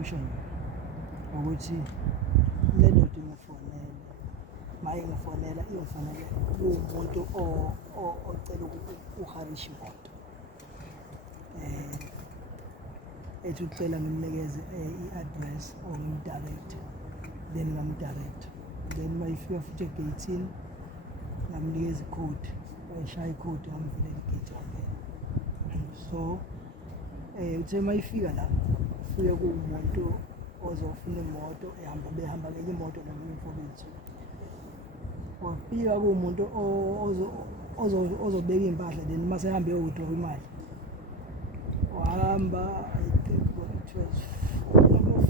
engingakusho ukuthi le ndoda ingifonele maye ngifonela iyofanele umuntu ocela uharish imoto ethi ucela ngimnikeze i-address or ngimdirect then ngamdirect then mayifika futhi egate-ini ngamnikeza i-code wayishaya i-code ngamvulela igate wangena so uthe mayifika la ufike kuwumuntu ozofuna imoto behamba ngenye imoto nomunye umfowethu wafika kuwumuntu ozobeka impahla then mase ehambe eyowithdraw imali wahamba I think it was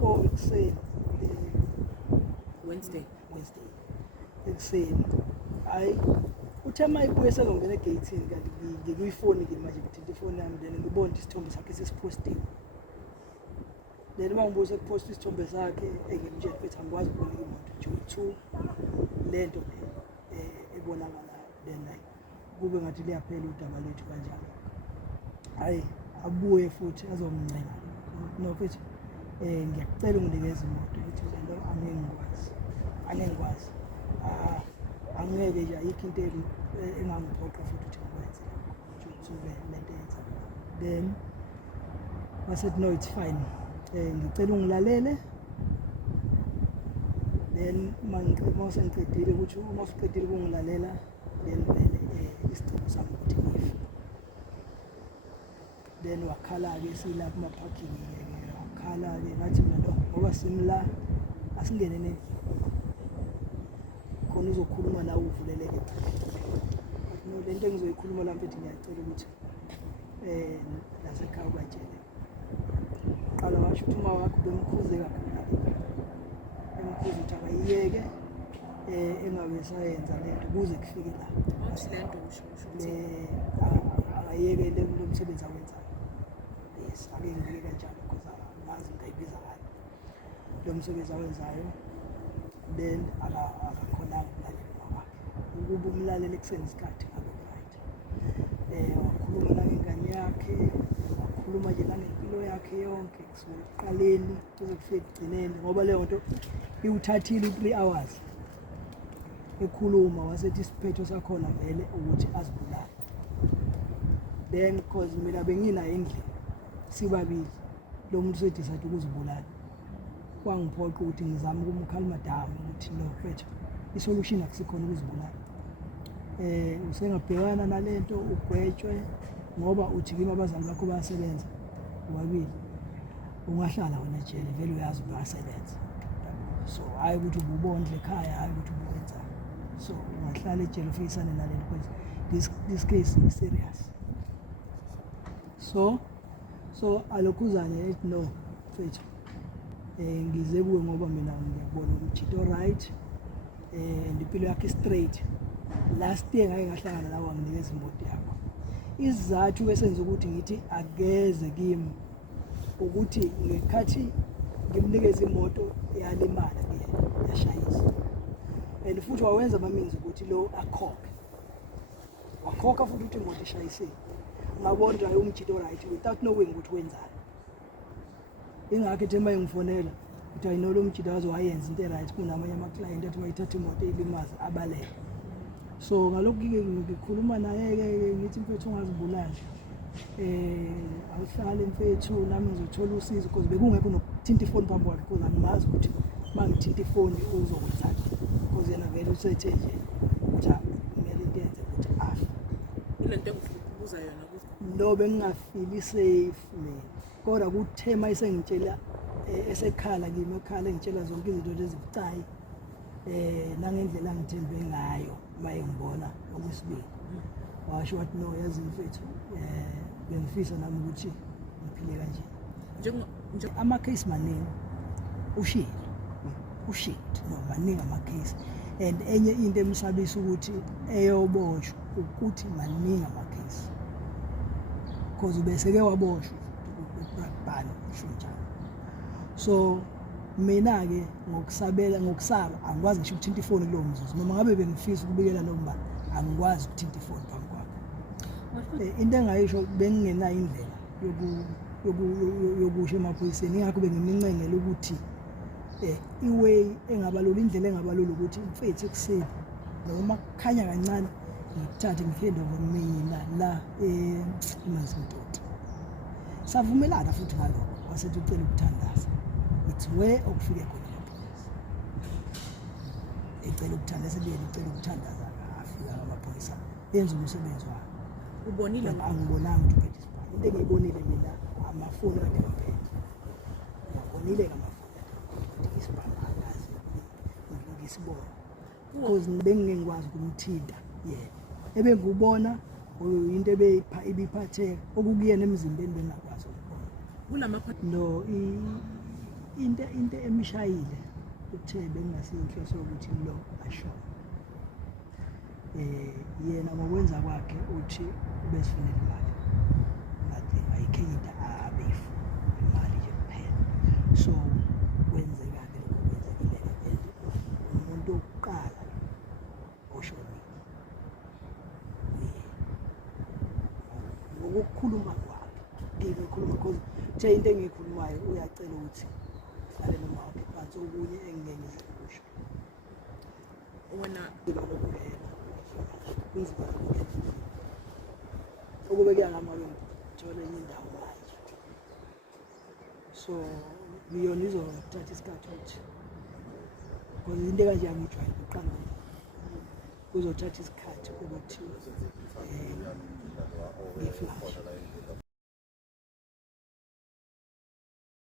4 ekuseni Wednesday ekuseni hayi uthe mayibuye sezongena egate-ini kanti ngikuyifoni-ke manje ngithinta ifoni yami then ngibona isithombe sakhe sesipostiwe then uma ngibuye sekuphosta isithombe sakhe engimtshela ukuthi angikwazi ukuboleka imoto due to lento ebonakalayo then kube ngathi liyaphela udaba lethu kanjalo hayi abuye futhi azomncela no futhi ngiyakucela unginikeze imoto ukuthi lo angengikwazi angeke nje ayikho into engangiphoqa futhi ukuthi ngikwenze ukuthi lento yenza then I said no it's fine ngicela ungilalele then mase ngiqedile ukuthi uma usuqedile ukungilalela then vele isicelo sami ukuthi ngife then wakhala-ke silapha ema-parking-ke wakhala-ke ngathi mina no ngoba simla asingenene khona uzokhuluma nawe uvuleleke no lento engizoyikhuluma la mfethu ngiyacela ukuthi nasekhaya ubatshele qala washo ukuthi uma wakho bemkhuze kakhulu bemkhuze ukuthi akayiyeke engabe esayenza lento kuze kufike la akayiyeke lo msebenzi awenzayo yes ake ngibike kanjalo because ngazi ngayibiza ngani lo msebenzi awenzayo then akakhonanga ukulalela ngokwakhe ukuba umlalele ekuseni isikhathi ngabe right wakhuluma nangengane yakhe wakhuluma nje nangempilo yakhe yonke kusukela ekuqaleni kuze kufike ekugcineni ngoba leyo nto iwuthathile 3 hours ekhuluma wasethi isiphetho sakhona vele ukuthi azibulale then because mina benginayo endlini sibabili lo muntu sedecide ukuzibulala kwangiphoqa ukuthi ngizame ukumkhalima down ukuthi no mfethu isolution akusikhona ukuzibulala usengabhekana nalento ugwetshwe ngoba uthi kimi abazali bakho bayasebenza ubabili ungahlala wena ejele vele uyazi bayasebenza so hayi ukuthi ubondle ekhaya hayi ukuthi ubenza so ungahlala ejele ufisane nalento because this case is serious so alokhuzane ethi no mfethu ngize kuwe ngoba mina ngiyabona umjito right and impilo yakhe straight last year ngake ngahlangana nawe wanginikeza imoto yakho isizathu esenza ukuthi ngithi ageze kimi ukuthi ngekhathi ngimnikeza imoto yalimala kuyena yashayisa and futhi wawenza amamenzi ukuthi lo akhokhe wakhokha futhi ukuthi imoto ishayisile ngabona nje umjito right without knowing ukuthi wenzani ingakho ethi uma ngifonela ukuthi ayinolo umjito wayenza into right kunamanye ama-client athi mayithatha imoto ilimaza abaleke so ngalokhu-ke ngikhuluma naye-ke ngithi mfethu ungazibulali awuhlale mfethu nami ngizothola usizo because bekungekho nokuthinta ifoni phambi kwakhe because angimazi ukuthi uma ngithinta ifoni uzokwenzani because yena vele usethe nje ukuthi kumele into yenze ukuthi afe ilento engifuna ukubuza yona no bengingafili safe mina kodwa kuthe mayisengitshela esekhala kimi ekhala ngitshela zonke izinto ezibucayi nangendlela angithembe ngayo maye ngibona okwesibili washo wathi no yazi mfethu bengifisa nami ukuthi ngiphile kanje ama-case maningi ushit no maningi ama-case and enye into emsabisa ukuthi eyoboshwa ukuthi maningi ama-case because ubeseke waboshwa ukubhana usho njalo so mina-ke ngokusaba angikwazi ngisho ukuthinta ifoni kulowo mzuzu noma ngabe bengifisa ukubikela lo mbala angikwazi ukuthinta ifoni phambi kwakho into engayisho bengingenayo indlela yokusho emaphoyiseni. Ingakho bengimincengela ukuthi iway engabalula, indlela engabalula ukuthi mfethu ekuseni noma kukhanya kancane ngikuthathe ngifike mina la eMazintot. Savumelana futhi ngalokho, wasethi ucela ukuthandaza. It's where okufike khona amaphoyisa. Ecela ukuthandaza, ucela ukuthandaza, afika amaphoyisa yenza umsebenzi wakhe. Ubonile angibonanga ukuthi uphethe isibhamu. Into engiyibonile mina amafoni akhe kuphela. Ngibonile ngamafoni akhe isibhamu akazi ngisibona. Because bengingekwazi ukumthinta yena. Ebengubona into ebiphatheka okukuyena emzimbeni bengakwazi ukubona. No, into emishayile uthe bengasinhloso ukuthi lo ashona. Yena ngokwenza kwakhe uthi ubesifunela imali. Ngathi ayikhenye abefu imali nje kuphela. So kwenzeka ke lokho kwenzekile umuntu oqala oshonile. Ngokukhuluma kwakhe, ngikhuluma because nje into engiyikhulumayo uyacela ukuthi hlale noma wakhe phansi okunye engingeke ngikusho. wona kunzima ukube kuyangamabe ngithola enye indawo manje. So ngiyona izothatha isikhathi ukuthi because into kanje angijwayele uqala kuzothatha isikhathi ukuthi ngiflash.